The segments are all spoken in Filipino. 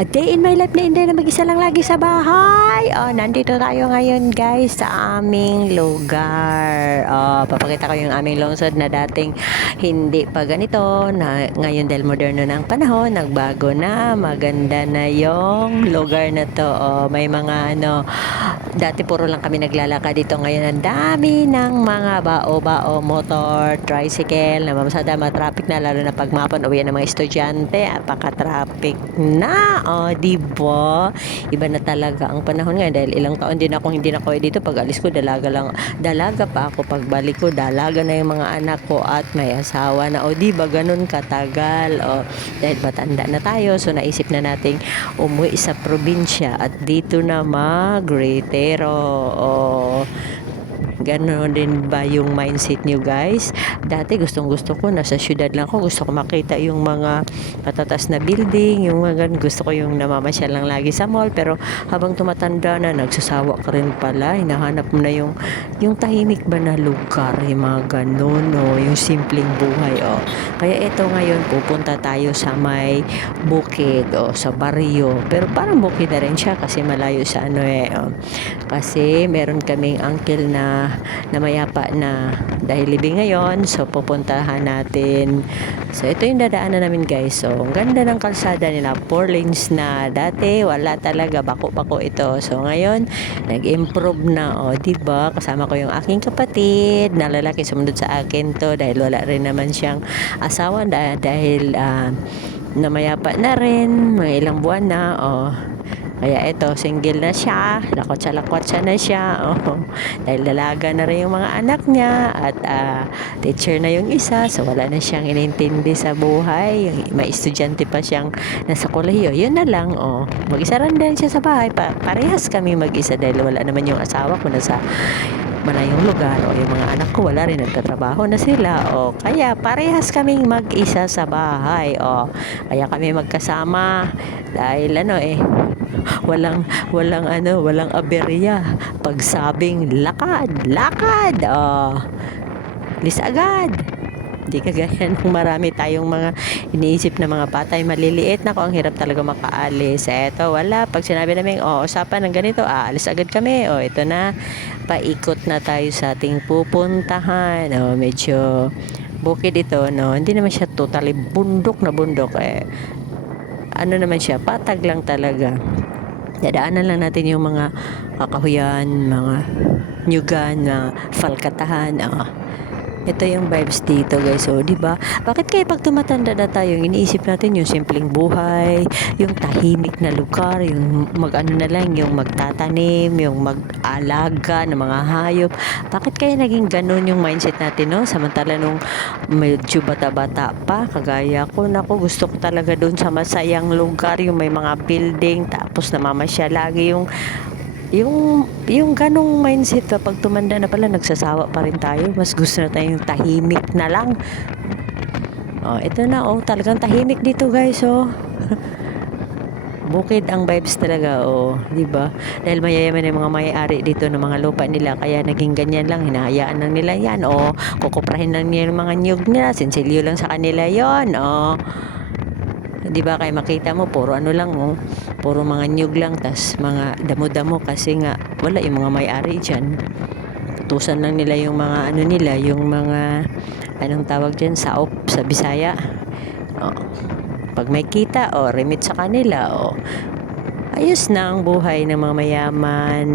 A day in my life na hindi na mag-isa lang lagi sa bahay. Nandito tayo ngayon guys sa aming lugar. Papakita ko yung aming lungsod na dating hindi pa ganito. Na, ngayon dahil moderno na ang panahon, nagbago na, maganda na yung lugar na to. May mga dati puro lang kami naglalakad dito. Ngayon ang dami ng mga bao-bao, motor, tricycle, namamasada, traffic na lalo na pag mapon, uwi ng mga estudyante, apaka-traffic na. Diba? Iba na talaga ang panahon ngayon dahil ilang taon din ako hindi na ko dito. Pag alis ko, dalaga pa ako. Pag balik ko, dalaga na yung mga anak ko at may asawa na. Diba? Ganun katagal. Dahil matanda na tayo, so naisip na nating umuwi sa probinsya at dito na mag-retiro. Ganon din ba yung mindset niyo guys? Dati gustong gusto ko, nasa syudad lang ako, gusto ko makita yung mga patatas na building, yung mga ganun. Gusto ko yung namamasyal lang lagi sa mall, pero habang tumatanda na, nagsasawa ka rin pala, hinahanap mo na yung tahimik ba na lugar, yung mga ganun, yung simpleng buhay. Kaya ito ngayon, pupunta tayo sa may bukid, sa baryo, pero parang bukid na rin siya kasi malayo sa kasi meron kaming uncle na mayapa na dahil libing ngayon, so pupuntahan natin. So ito yung dadaanan namin guys. So ang ganda ng kalsada nila, 4 lanes na. Dati wala talaga, bako-bako ito. So ngayon nag-improve na. Diba? Kasama ko yung aking kapatid na lalaki, sumunod sa akin to dahil wala rin naman siyang asawa dahil namayapa na rin, mga ilang buwan na. Kaya ito, single na siya, lakwatsa na siya. Dahil dalaga na rin yung mga anak niya at teacher na yung isa, so wala na siyang inintindi sa buhay. May estudyante pa siyang nasa kolehiyo, yun na lang. Mag-isa rin din siya sa bahay. Parehas kami mag-isa dahil wala naman yung asawa ko nasa malayong lugar, yung mga anak ko wala rin, nagtatrabaho na sila. Kaya parehas kaming mag-isa sa bahay. Kaya kami magkasama dahil walang aberya. Pagsabing lakad, lis agad. Hindi kagaya nung marami tayong mga iniisip na mga patay maliliit na ang hirap talaga makaalis. Eto, wala. Pag sinabi namin, usapan ng ganito, alis agad kami. Ito na, paikot na tayo sa ating pupuntahan. Medyo bukid ito, hindi naman siya totally bundok na bundok. Ano naman siya, patag lang talaga. Dadaanan lang natin yung mga kakahuyan, mga nyugan, falkatahan. Ito yung vibes dito guys. Di ba? Bakit kaya pag tumatanda na tayo, iniisip natin yung simpleng buhay, yung tahimik na lugar, yung na lang, yung magtatanim, yung mag-alaga ng mga hayop. Bakit kaya naging ganun yung mindset natin, no? Samantala nung medyo bata-bata pa, kagaya ko, gusto ko talaga doon sa masayang lugar, yung may mga building, tapos namamasya lagi yung ganong mindset. Kapag tumanda na pala, nagsasawa pa rin tayo. Mas gusto na tayong tahimik na lang. Ito na, talagang tahimik dito guys. Bukid ang vibes talaga. Diba? Dahil mayayaman yung mga may-ari dito ng mga lupa nila, kaya naging ganyan lang, hinahayaan lang nila yan. Kukuprahin lang nila yung mga niyog nila, sinsilyo lang sa kanila yon. Diba? Kaya makita mo, puro puro mga nyug lang, tas mga damo-damo kasi nga wala yung mga may-ari dyan. Tutusan lang nila yung mga yung mga anong tawag dyan, saop sa Bisaya. Pag may kita, remit sa kanila. Ayos na ang buhay ng mga mayaman.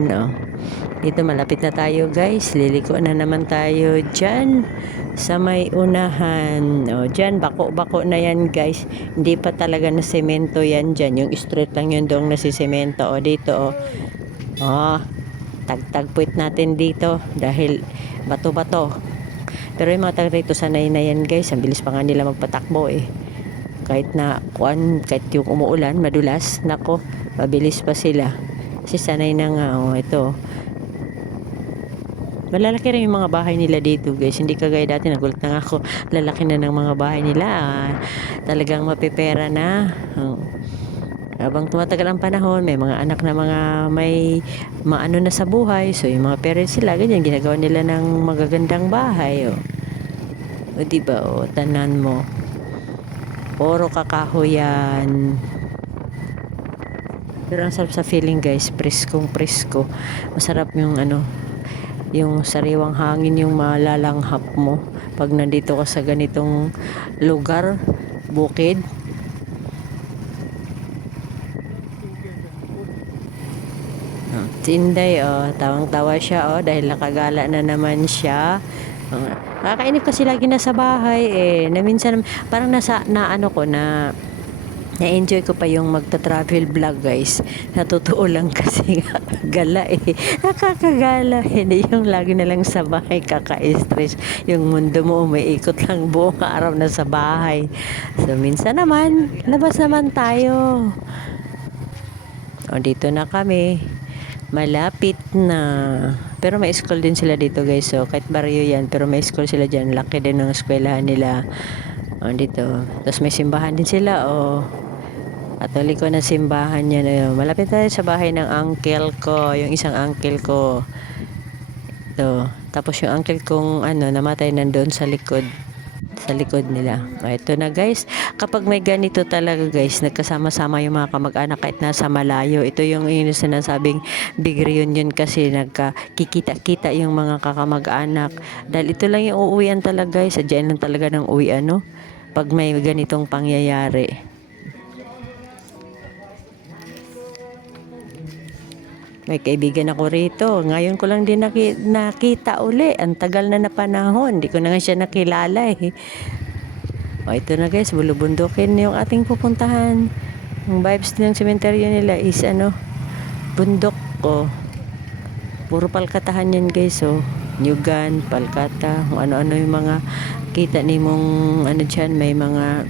Dito malapit na tayo guys, liliko na naman tayo dyan sa may unahan. Dyan, bako-bako na yan guys. Hindi pa talaga na semento yan dyan. Yung street lang yun doong nasisemento. Dito, tagtagpuit natin dito dahil bato-bato. Pero yung mga taga rito, sanay na yan guys. Ang bilis pa nga nila magpatakbo Kahit yung umuulan, madulas, nako, mabilis pa sila. Kasi sanay na nga, ito. Malalaki rin yung mga bahay nila dito guys, hindi kagaya dati, nagulat na nga ako, lalaki na ng mga bahay nila. Talagang mapipera na. Habang tumatagal ang panahon, may mga anak na may maano na sa buhay, so yung mga parents sila, ganyan, ginagawa nila ng magagandang bahay. Diba, tanan mo, puro kakahoy yan. Pero ang sarap sa feeling guys, preskong presko. Masarap yung yung sariwang hangin yung malalanghap mo pag nandito ka sa ganitong lugar, bukid. Si Inday, tawang-tawa siya, dahil nakagala na naman siya. Nakakainip kasi lagi na sa bahay, na minsan, parang na ano ko, na-enjoy ko pa yung magta-travel vlog guys. Natotoo lang kasi nga, gala nakakagala, hindi yung lagi na lang sa bahay kaka-stress. Yung mundo mo umiikot lang buong araw na sa bahay. So minsan naman, labas naman tayo. Dito na kami. Malapit na. Pero may school din sila dito guys. So kahit baryo yan, pero may school sila dyan. Laki din ng eskwelahan nila. Dito. Tapos may simbahan din sila. Katoliko na simbahan niya na yun. Malapit tayo sa bahay ng uncle ko. Yung isang uncle ko. Ito. Tapos yung uncle kong namatay nandun sa likod. Sa likod nila. Ito na guys. Kapag may ganito talaga guys, nagkasama-sama yung mga kamag-anak kahit nasa malayo. Ito yung sinasabing big reunion kasi nagkikita-kita yung mga kakamag-anak. Dahil ito lang yung uuwian talaga guys. Sadyain lang talaga ng uwian pag may ganitong pangyayari. May kaibigan ako rito. Ngayon ko lang din nakita uli. Ang tagal na panahon. Hindi ko na nga siya nakilala ito na guys. Bulubundukin yung ating pupuntahan. Ang vibes ng sementeryo nila is bundok ko. Puro palkatahan yan guys. Nyugan, palkata. Kung ano-ano yung mga kita ni mong dyan. May mga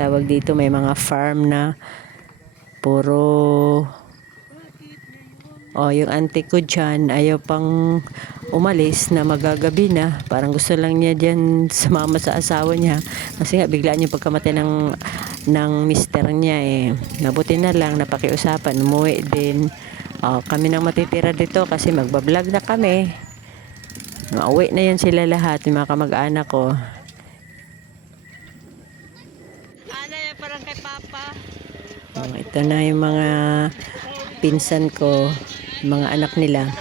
tawag dito. May mga farm na puro yung auntie ko dyan, ayaw pang umalis na magagabi na. Parang gusto lang niya dyan sumama sa asawa niya. Kasi nga, biglaan yung pagkamatay ng mister niya Mabuti na lang, napakiusapan, umuwi din. Kami nang matitira dito kasi magbablog na kami. Mauwi na yan sila lahat, yung mga kamag-anak ko. Parang kay Papa. Ito na yung mga pinsan ko. Mga anak nila.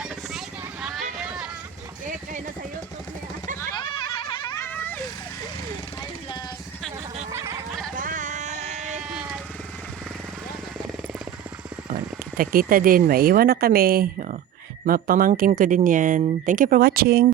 Kita-kita din. Maiwan na kami. Mapamangkin ko din yan. Thank you for watching.